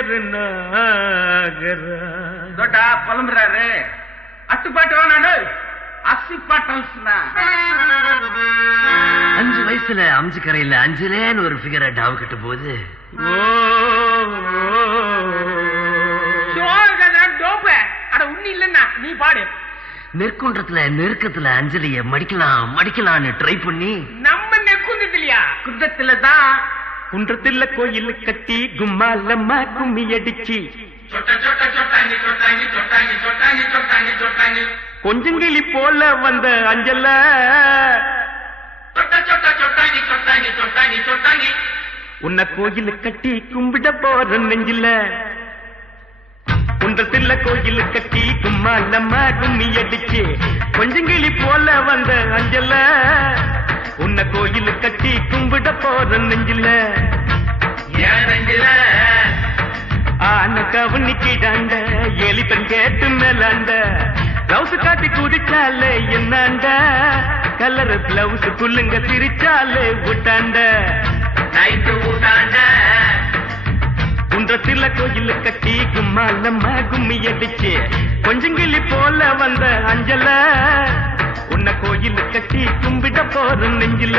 பேரு நாகராஜ். தோட்டா புலம்புறாரு. அட்டுப்பாட்டு வேணாடு, அசிப்பாட்டல்ஸ். 5 வயசுல அம்ஜிக்கரையில அஞ்சுலேன்னு ஒரு ஃபிகரை டாவு கட்ட போது உண்ணி இல்லன்னா நீ பாடு. நெற்குன்றத்துல நெருக்கத்துல அஞ்சலிய மடிக்கலாம்னு ட்ரை பண்ணி நம்ம நெற்குன்றத்திலயா? குன்றத்துலதான். குன்றத்துல கோயில் கட்டி கும்மாலம்மா கும்மி அடிச்சு கொஞ்சங்கிளி போல வந்த அஞ்சல உன்னை கோயில் கட்டி கும்பிட போற நெஞ்சில. குன்றத்துல கோயில் கட்டி கும்மாலம்மா கும்மி அடிச்சு கொஞ்சங்கிளி போல வந்த அஞ்சல உன்னை கோயில் கட்டி கும்பிட போற நெஞ்சில. ஆன கவனிக்கிடாண்ட எலிப்பன் கேட்டு மேலாண்ட பிளவுஸ் காட்டி குதிச்சாலே என்னாண்ட கலர் பிளவுஸ் குள்ளுங்க சிரிச்சாலே விட்டாண்ட நைட்டு விட்டாண்ட. குன்றத்துல கோயில் கட்டி கும்மாலம்மா கும்மி அடிச்சு கொஞ்சங்கிளி போல வந்த அஞ்சல உன்னை கோயில் கட்டி கும்பிட போற நெஞ்சில.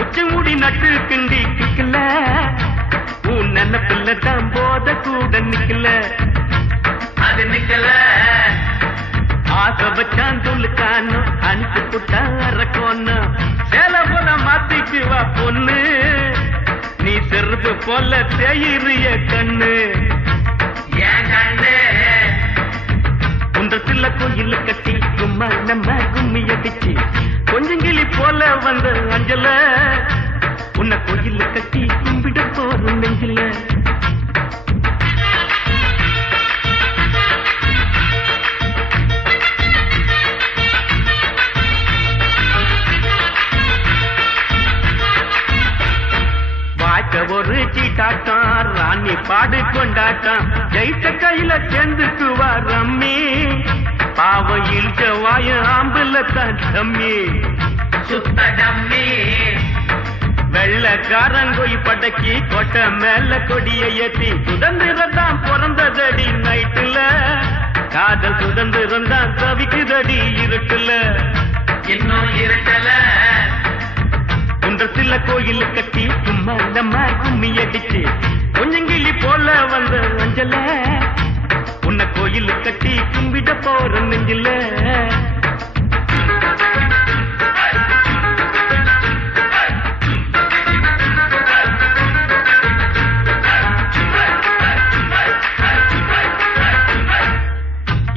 உச்ச மூடி நட்டு கிண்டி கிக்கல உன் நினைப்பில்ல தான் போத கூட நிக்கல. அது நிக்கல ஆசை வச்சான் சொல்லுக்கானோ அனுப்பி புட்டா அரக்கோன்னு சேல போல மாத்திக்குவா பொண்ணு நீ செருப்பு போல தேயிறிய கண்ணு. ஏன் கண்ணு குன்றத்துல கோயில் கட்டி கும்மாலம்மா கும்மி அடிச்சு கொஞ்சங்கிளி போல வந்த அஞ்சல உன்னை கோயில் கட்டி கும்பிட போற நெஞ்சில. வாய்க்க ஒரு சீட்டாட்டம் ராணி பாடு கொண்டாட்டம் ஜெயித்த கையில சேர்ந்துக்குவா ரம்மி பாவ இழுக்க வாய ஆம்புல தான் டம்மி சுத்த டம்மி. வெள்ளக்காரங்கோய் படக்கி கொட்ட மேல கொடிய ஏத்தி சுதந்திரம் தான் பிறந்ததடி நைட்டுல காதல் சுதந்திரம் தான் தவிக்குதடி இருட்டுல இன்னும் இருட்டல. குன்றத்துல கோயில் கட்டி கும்மாலம்மா கும்மி அடிச்சு கொஞ்சங்கிளி போல வந்த அஞ்சல உன்னை கோயில் கட்டி கும்பிட போற நெஞ்சில.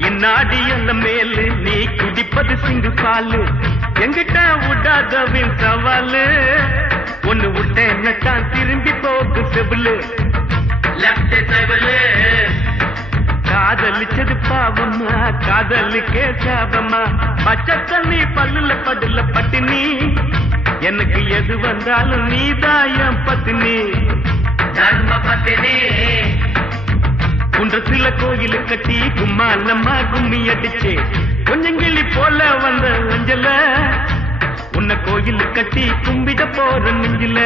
இந்நாடி அந்த மேலு நீ குடிப்பது சிங்கு பாலு எங்கிட்ட விடாதவின் சவாலு ஒண்ணு விட்ட என்னத்தான் திரும்பி போக்கு செவிலு காதலிச்சது பாவம்மா காதலுக்கே சாபம்மா பச்சை தண்ணி பல்லுல படுல பட்டினி எனக்கு எது வந்தாலும் நீதாயம் பத்தினி தர்ம பத்தினி. குன்றத்துல கோயில் கட்டி கும்மாலம்மா கும்மி அடிச்சு கொஞ்சங்கிளி போல வந்த அஞ்சல உன்னை கோயில் கட்டி கும்பிட போற நெஞ்சில.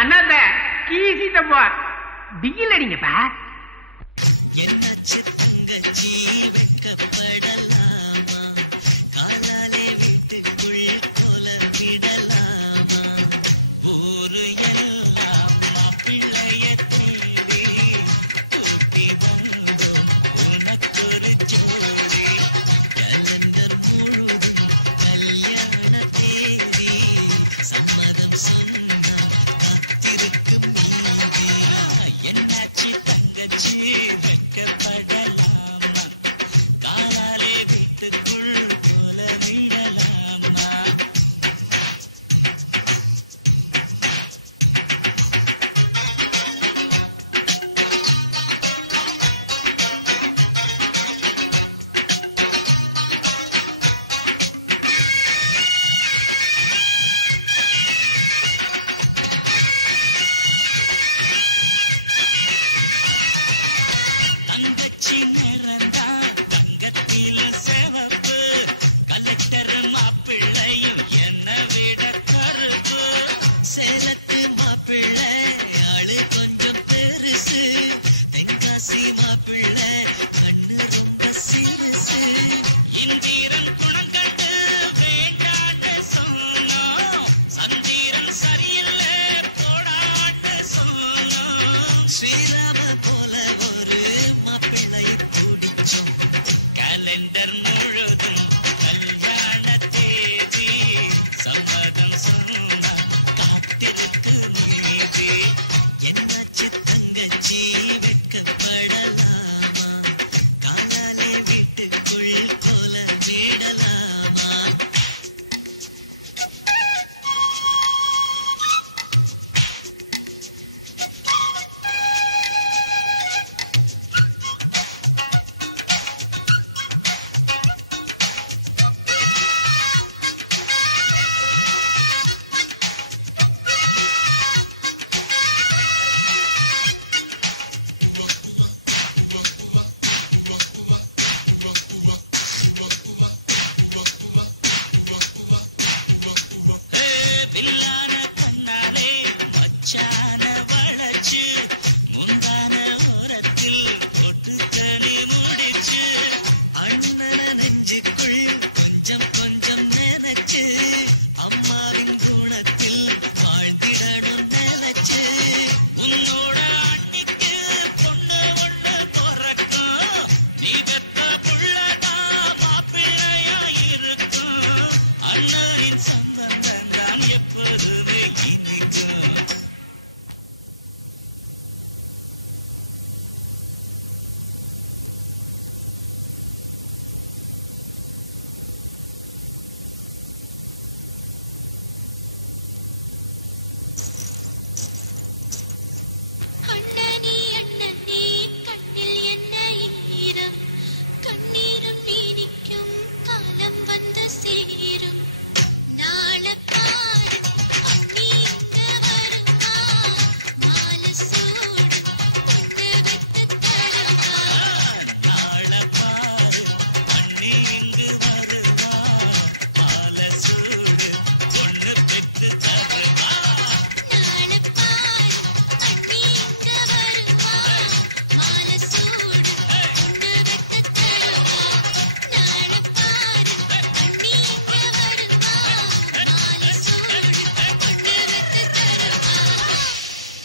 அண்ணாத கீசிட்டப்பா Bigil அடிங்கப்பா.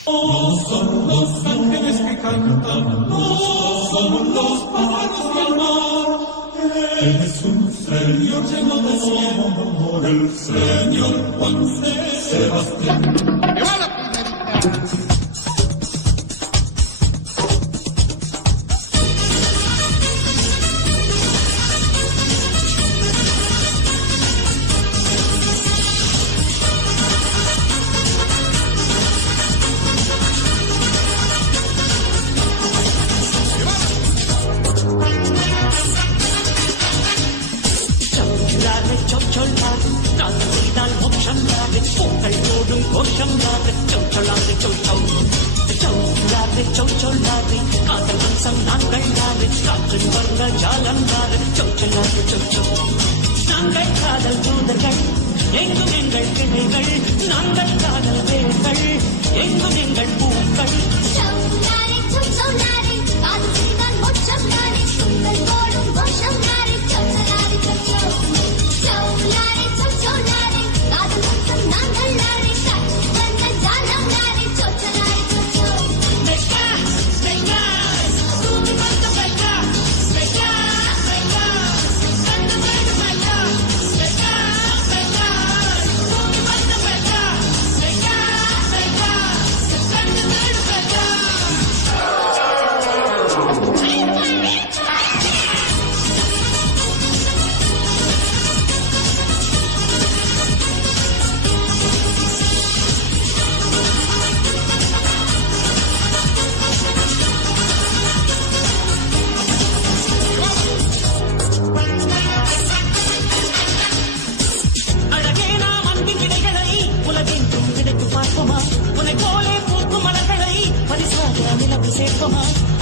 Los ángeles que cantan, no somos los pájaros del mar. Él es un señor lleno de cielo, el señor Juan Sebastián. நாங்கள் காதல் தூதர்கள் எங்கும் எங்கள் கிளைகள், நாங்கள் காதல் வேர்கள் எங்கும் எங்கள் பூக்கள்.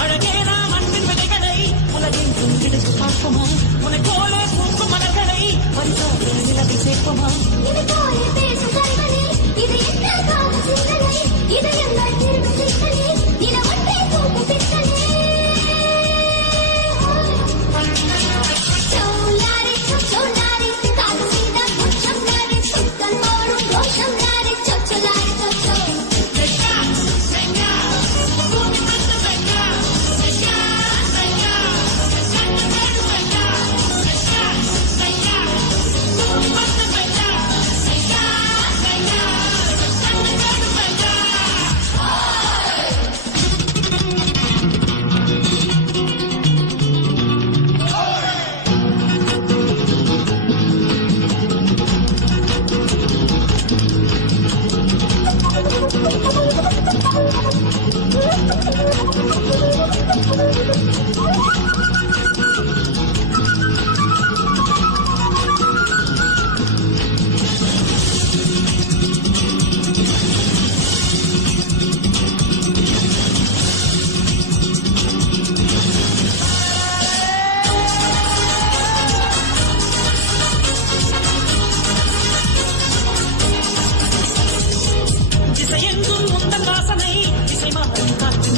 அழகே நாம் அன்பின் விதைகளை உலகெங்கும் கிடைத்து பார்ப்போமா, உன்னை போல பூக்கும் மலர்களை பரிசாக நிலவில் சேர்ப்போமா. இது போல பேசும் கண்களே, இது என்ன காதல் சிந்தனை, இது எங்கள் திரும்ப சிந்தனை, இது ஒன்றே பூக்கும் பித்தனை. சோலாரி சோலாரி காதல் செய்த முச்சம் நாரி, சுத்தல் போடும் ரோஷம் நாரி, சொச்சலாரி சொச்சோ.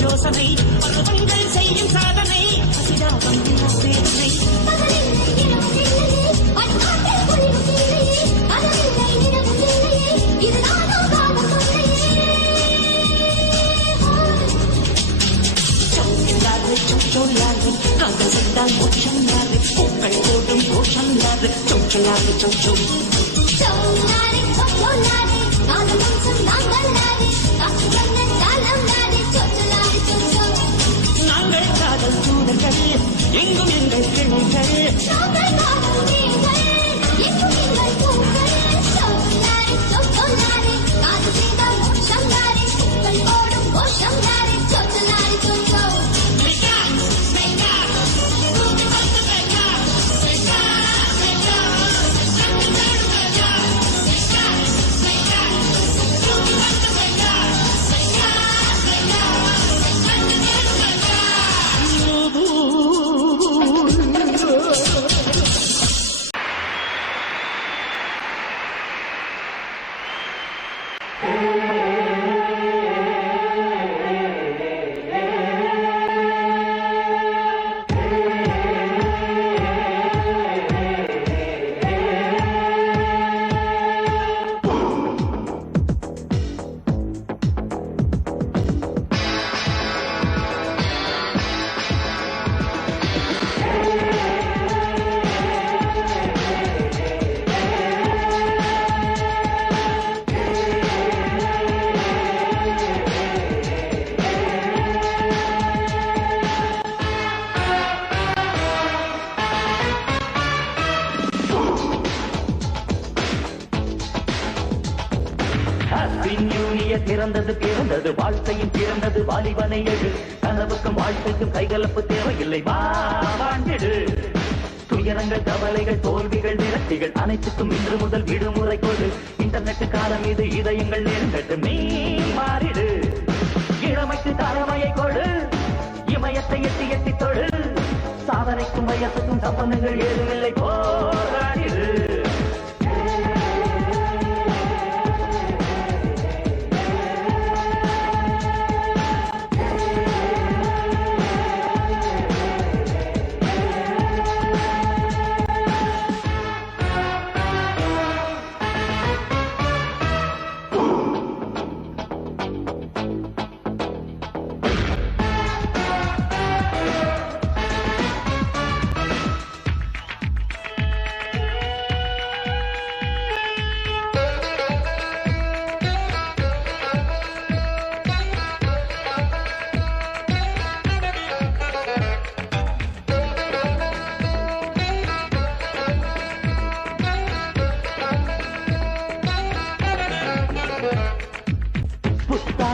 யோசனை பருவங்கள் செய்யும் சாதனை அசிதாபம் வேதனை காதல் சென்றால் மோட்சம் யாரு, பூக்கள் போடும் கோஷம் யாரு, சொச்சலாறு சொச்சோ. நாங்கள் காதல் தூதர்கள் எங்கும் எங்கள் கிளைகள், பிறந்தது வாழ்க்கையும் பிறந்தது வாலிபனை எழு கனவுக்கும் வாழ்க்கைக்கும் கைகலப்பு தேவையில்லை வாழ்ந்திடு துயரங்கள் கவலைகள் தோல்விகள் விரக்திகள் அனைத்துக்கும் இன்று முதல் விடுமுறை கொடு இன்டர்நெட் காலம் இது இதயங்கள் நெருங்கட்டு நீ மாறிடு இளமைக்கு தரமையை கொடு இமயத்தை எட்டி எட்டி தொடு சாதனைக்கும் வயசுக்கும் சம்பந்தங்கள் ஏதுமில்லை போராடிடு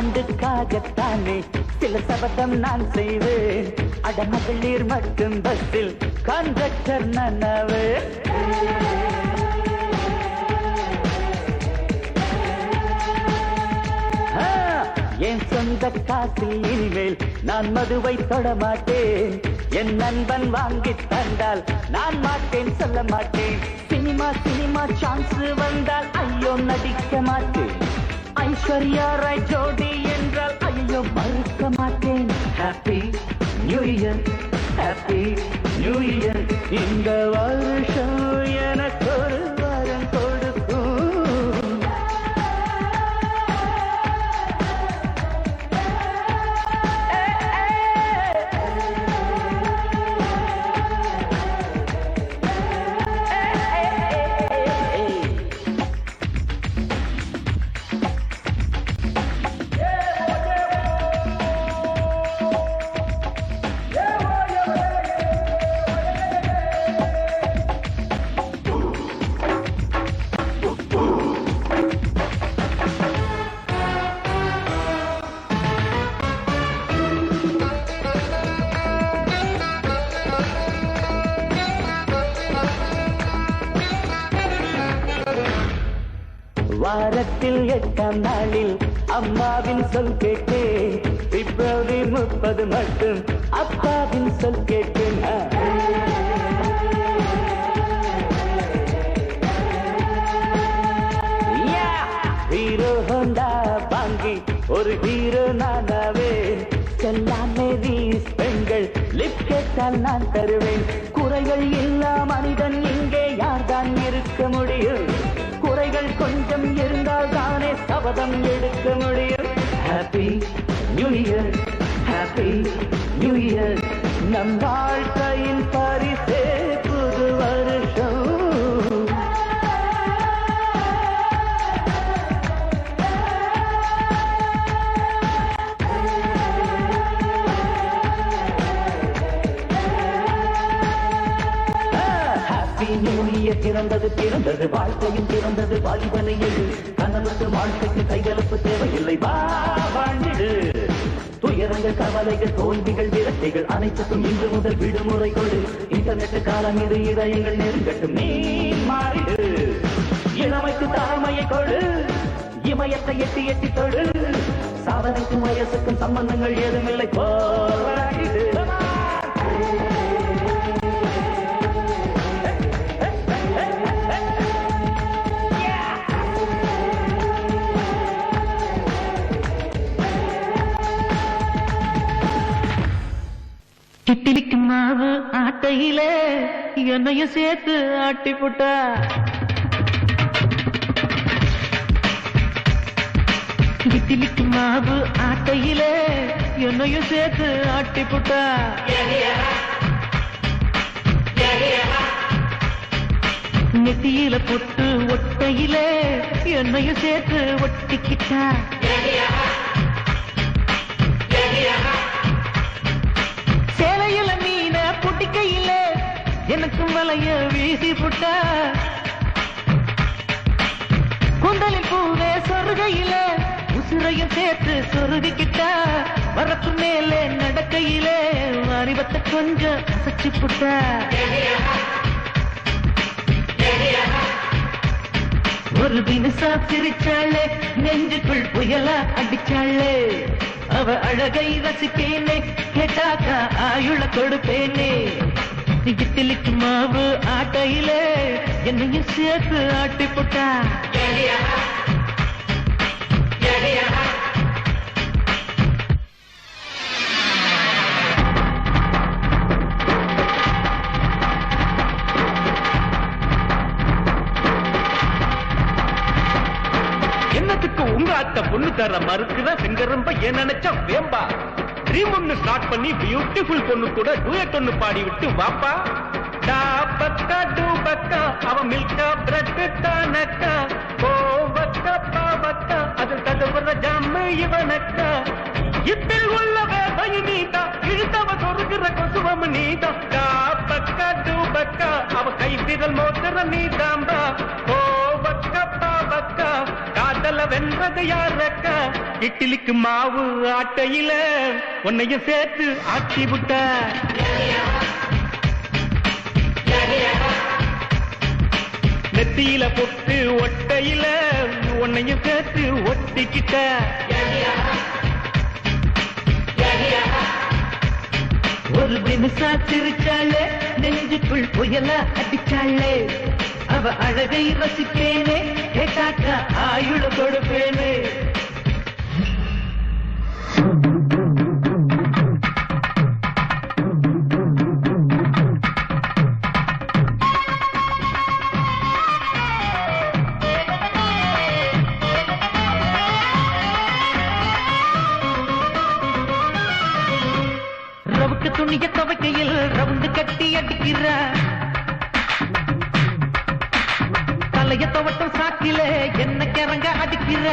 புத்தாண்டுக்காகத்தானே சில சபதம் நான் செய்வேன் அடமகளிர் மட்டும் பஸ்ஸில் கண்டக்டர் நனவு என் சொந்த காசில் இனிமேல் நான் மதுவை தொடமாட்டேன் என் நண்பன் வாங்கி தந்தால் நான் மாட்டேன் சொல்ல மாட்டேன் சினிமா சான்ஸ் வந்தால் ஐயோ நடிக்க மாட்டேன் ஐஸ்வர்யா ராய் ஜோடி என்றால் ஐயோ மறுக்க மாட்டேன் happy new year happy new year இந்த வருஷம் எனக்கு ஒரு வரம் கொடுக்கும் வாரத்தில் 8ஆம் நாளில் அம்மாவின் சொல் கேட்டேன் பிப்ரவரி 30 மட்டும் அப்பாவின் சொல் கேட்டேன் ஹீரோ ஹோண்டா வாங்கி ஒரு ஹீரோ நானாவேன் செல்லாமே ரீஸ் பெண்கள் லிப் கேட்டால் நான் தருவேன் குறைகள் இல்லா மனிதன் இங்கே யார்தான் இருக்க முடியும் குறைகள் கொஞ்சம் இருந்தால் தானே சபதம் எடுக்க முடியும் happy new year happy new year நம் வாழ்க்கையின் பரிசே புது வருஷம் பிறந்தது வாழ்க்கையும் பிறந்தது வாலிபனை எழு கனவுக்கு வாழ்க்கைக்கு கைகலப்பு தேவையில்லை வாழ்ந்திடு துயரங்கள் கவலைகள் தோல்விகள் விரக்திகள் அனைத்துக்கும் இன்று முதல் விடுமுறை கொடு இன்டர்நெட் காலம் இது இதயங்கள் நெருங்கட்டும் நீ மாறிடு இளமைக்கு தாழ்மையை கொடு இமயத்தை எட்டி எட்டி தொடு சாதனைக்கும் வயசுக்கும் சம்பந்தங்கள் ஏதுமில்லை போராடிடு இட்லிக்கு மாவு ஆட்டையில என்னையும் சேர்த்து ஆட்டி போட்டா இட்லிக்கு மாவு ஆட்டையில என்னையும் சேர்த்து ஆட்டி போட்டா நெத்தியில பொட்டு ஒட்டையில என்னையும் சேர்த்து ஒட்டிக்கிட்டா சேலையில மீன புட்டிக்கையில எனக்கும் வலைய வீசி புட்டா குண்டலின் பூவே சொருகையில உசுரையும் சேர்த்து சொருகிக்கிட்டா வரப்பு மேலே நடக்கையிலே அறிவத்தை கொஞ்சம் அசைச்சு புட்டா ஒரு தினசா சிரிச்சாளே நெஞ்சுக்குள் புயலா அடிச்சாளே அவ அழகை ரசிப்பேனே கேட்டாக்கா ஆயுள கொடுப்பேனே இட்லிக்கு மாவு ஆட்டையிலே என்னையும் சேர்த்து ஆட்டி போட்டா என்னத்துக்கு உங்க அத்தை பொண்ணு தர மறுக்குற செங்கரம்ப ஏன் நினைச்சா வேம்பா ட்ரீம் ஒன்னு ஸ்டார்ட் பண்ணி பியூட்டிஃபுல் பொண்ணு கூட டூயட் ஒன்னு பாடி விட்டு வாப்பா டா பக்கா டூ பக்கா அவ மில்கா பிரெட் தானக்கா ஓ பக்கா பாவக்கா அது தகவல ஜாம இவனக்கா இப்பில் உள்ள வேதை நீதா இழுத்தவ சொருகிற கொசுவம் நீதா டா பக்கா டூ பக்கா அவ கை விரல் மோதிர நீதாம்பா ஓ பக்கா பாவக்கா காதல வென்றது யாரக்கா இட்லிக்கு மாவு ஆட்டையில உன்னையும் சேர்த்து ஆட்டி விட்ட நெத்தியில பொட்டு ஒட்டையில உன்னையும் சேர்த்து ஒட்டிக்கிட்ட ஒரு தினசா சிரிச்சாளே நெஞ்சுக்குள் புயலா அடிச்சாளே அவ அழகை ரசிப்பேனே கேட்டாக்கா ஆயுள கொடுப்பேனே ரவுக்கு துணிய துவைக்கையில் ரவுண்டு கட்டி அடிக்கிற தலைய துவட்டும் சாக்கில என்ன கிறங்க அடிக்கிற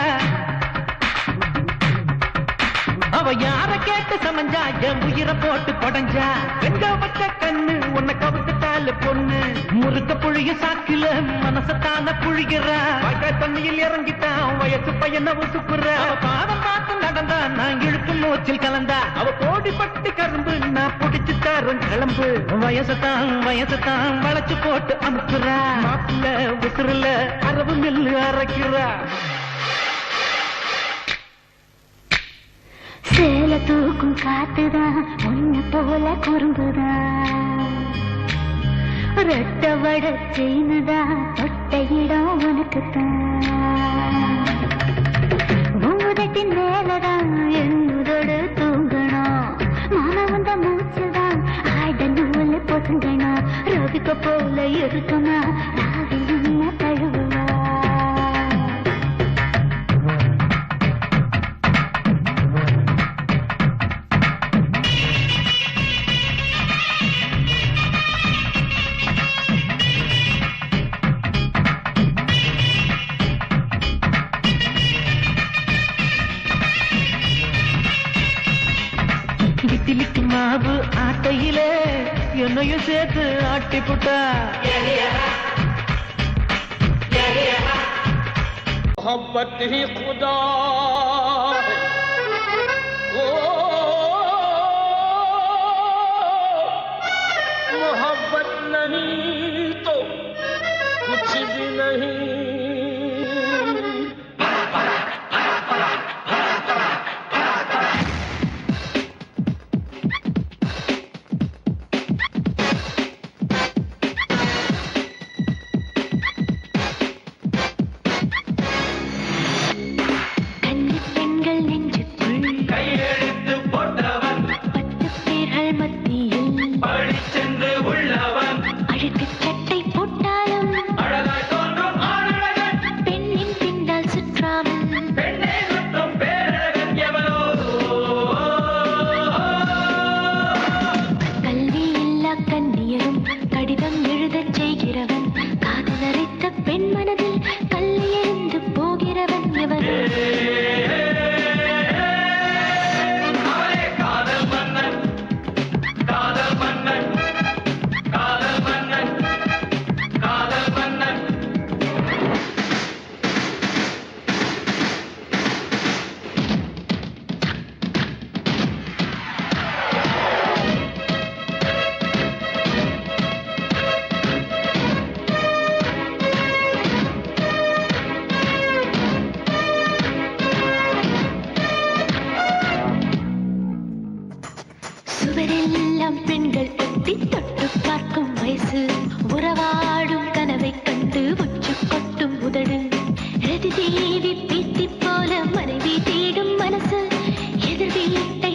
அவ யார கேட்டு சமஞ்சா என் உயிரை போட்டு கொடைஞ்சா வெங்க வச்ச கண்ணு உன்னை கவுத்துட்டால பொண்ணு முறுக்க புழிய சாக்கில மனசத்தான புழிகிற வாய்க்காய் தண்ணியில் இறங்கிட்டான் வயசு பையனை உசுப்புற அவ பாதம் பார்த்து நடந்தா நான் இழுக்கும் மூச்சில் கலந்தா அவ கோடி பட்டி கரும்பு நான் புடிச்சு தரும் கிளம்பு வயசத்தான் வளைச்சு போட்டு அமுக்குறா மாப்பிள்ள உசுறுல அரவு மில்லு அரைக்கிறா சேல தூக்கும் காத்துதான் உன்னை போல குறும்புதான் ரெட்ட வட செய்யுதான் தொட்ட இடம் உனக்குத்தான் பூதத்தின் மேலதான் என்னுதோடு தூங்கணும் மாமா வந்த மூச்சுதான் ஆட நூல பொதுங்கணும் ரவிக்க போல இருக்குமா ராவி என்ன தழுவுவா இட்லிக்கு மாவு ஆட்டையிலே என்னையும் சேர்த்து ஆட்டி புட்டா मोहब्बत ही खुदा है ओ मोहब्बत नहीं तो कुछ भी नहीं விட்டு